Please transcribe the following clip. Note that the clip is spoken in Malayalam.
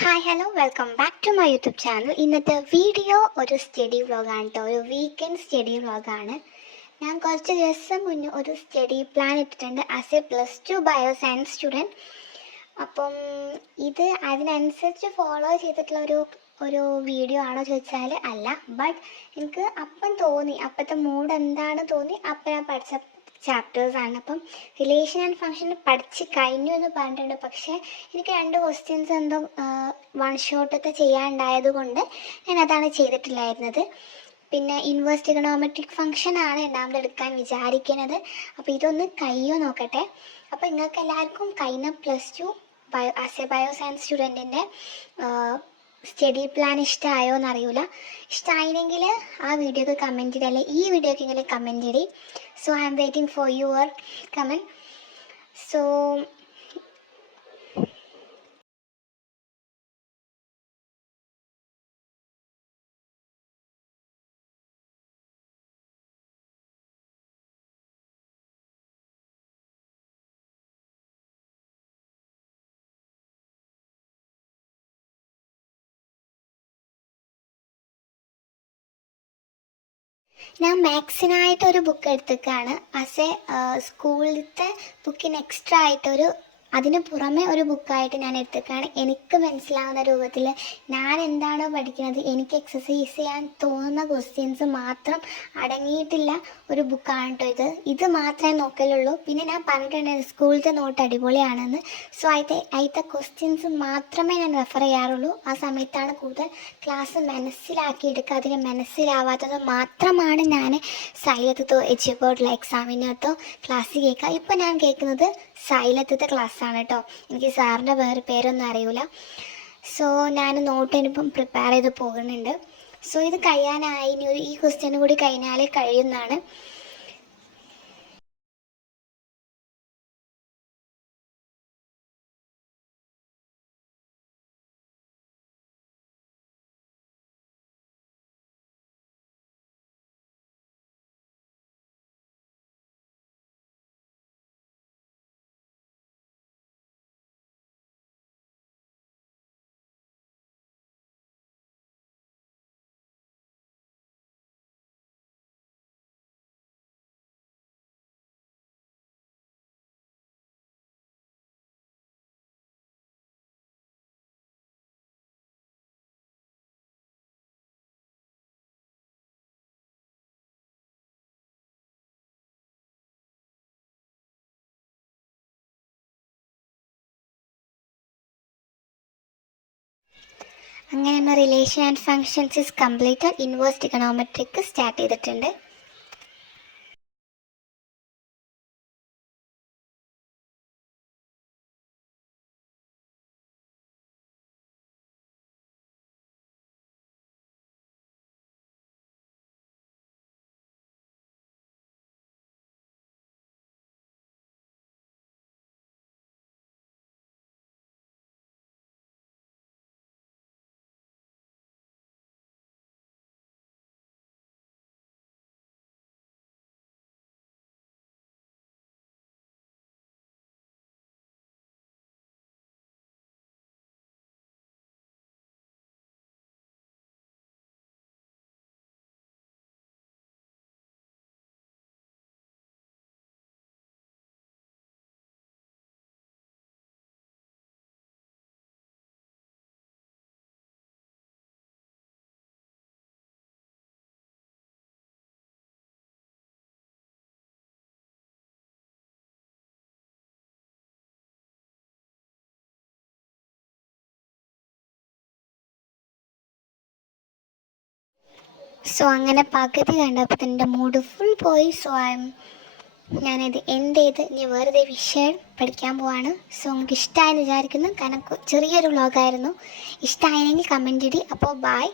Hi hello welcome back to my YouTube channel. ഇന്നത്തെ വീഡിയോ ഒരു സ്റ്റഡി വ്ളോഗാണ് കേട്ടോ. ഒരു വീക്കെൻഡ് സ്റ്റഡി വ്ളോഗാണ്. ഞാൻ കുറച്ച് ദിവസം മുന്നേ ഒരു സ്റ്റഡി പ്ലാൻ ഇട്ടിട്ടുണ്ട് as A +2 bio science student. അപ്പം ഇത് അതിനനുസരിച്ച് ഫോളോ ചെയ്തിട്ടുള്ള ഒരു വീഡിയോ ആണോ ചോദിച്ചാൽ അല്ല. ബട്ട് എനിക്ക് അപ്പം തോന്നി, അപ്പോഴത്തെ മൂഡ് എന്താണ് തോന്നി അപ്പം ഞാൻ പഠിച്ച ചാപ്റ്റേഴ്സാണ്. അപ്പം റിലേഷൻ ആൻഡ് ഫങ്ഷൻ പഠിച്ച് കഴിഞ്ഞു എന്ന് പറഞ്ഞിട്ടുണ്ട്. പക്ഷേ എനിക്ക് 2 ക്വസ്റ്റ്യൻസ് എന്തോ വൺ ഷോട്ടത്തെ ചെയ്യാനുണ്ടായത് കൊണ്ട് ഞാൻ അതാണ് ചെയ്തിട്ടില്ലായിരുന്നത്. പിന്നെ ഇൻവേഴ്സ് ട്രിഗണോമെട്രിക് ഫംഗ്ഷൻ ആണ് രണ്ടാമത് എടുക്കാൻ വിചാരിക്കുന്നത്. അപ്പോൾ ഇതൊന്ന് കഴിയോ നോക്കട്ടെ. അപ്പോൾ നിങ്ങൾക്ക് എല്ലാവർക്കും കഴിഞ്ഞ +2 ആസ് എ ബയോ സയൻസ് സ്റ്റുഡൻറ്റിൻ്റെ സ്റ്റഡി പ്ലാൻ ഇഷ്ടമായോ എന്നറിയില്ല. ഇഷ്ടമായില്ലെങ്കിൽ ആ വീഡിയോക്ക് കമൻറ്റ് ഇടല്ലേ, ഈ വീഡിയോക്കെങ്കിലും കമൻറ്റ് ഇടി. So I am waiting for your comment. So ഞാൻ മാത്സിനായിട്ടൊരു ബുക്ക് എടുത്തേക്കാണ്. ആസ് എ സ്കൂളിലത്തെ ബുക്കിന് എക്സ്ട്രാ ആയിട്ടൊരു അതിന് പുറമെ ഒരു ബുക്കായിട്ട് ഞാൻ എടുത്തേക്കാണ്. എനിക്ക് മനസ്സിലാവുന്ന രൂപത്തിൽ ഞാൻ എന്താണോ പഠിക്കുന്നത്, എനിക്ക് എക്സസൈസ് ചെയ്യാൻ തോന്നുന്ന ക്വസ്റ്റ്യൻസ് മാത്രം അടങ്ങിയിട്ടുള്ള ഒരു ബുക്കാണ് കേട്ടോ ഇത് മാത്രമേ നോക്കലുള്ളൂ. പിന്നെ ഞാൻ പറഞ്ഞിട്ടുണ്ടായിരുന്നു സ്കൂളിലത്തെ നോട്ട് അടിപൊളിയാണെന്ന്. സോ അതിലത്തെ ക്വസ്റ്റ്യൻസ് മാത്രമേ ഞാൻ റെഫർ ചെയ്യാറുള്ളൂ. ആ സമയത്താണ് കൂടുതൽ ക്ലാസ് മനസ്സിലാക്കിയെടുക്കുക. അതിന് മനസ്സിലാവാത്തത് മാത്രമാണ് ഞാൻ സൈലത്തോ എച്ച് എക്സാമിനകത്തോ ക്ലാസ് കേൾക്കുക. ഇപ്പം ഞാൻ കേൾക്കുന്നത് സൈലത്തത്തെ ക്ലാസ്സാണ് കേട്ടോ. എനിക്ക് സാറിൻ്റെ വേറെ പേരൊന്നും അറിയില്ല. സോ ഞാൻ നോട്ട് ഇനിയിപ്പം പ്രിപ്പയർ ചെയ്ത് പോകുന്നുണ്ട്. സോ ഇത് കഴിയാനായി, ഇനി ഈ ക്വസ്റ്റ്യൻ കൂടി കഴിഞ്ഞാലേ കഴിയുന്നതാണ്. അങ്ങനെ നമ്മൾ relation and functions is completed. Inverse trigonometric start ചെയ്തിട്ടുണ്ട്. സോ അങ്ങനെ പകുതി കണ്ടപ്പോൾ എൻ്റെ മൂഡ് ഫുൾ പോയി. സോ ഞാനത് എൻഡ് ചെയ്ത് ഇനി വേറെ വിഷയം പഠിക്കാൻ പോവാണ്. സോ നിങ്ങൾക്ക് ഇഷ്ടമായെന്ന് വിചാരിക്കുന്നു. കാരണം ചെറിയൊരു വ്ളോഗായിരുന്നു. ഇഷ്ടമായെങ്കിൽ കമൻറ്റ് ഇടി. അപ്പോൾ ബൈ.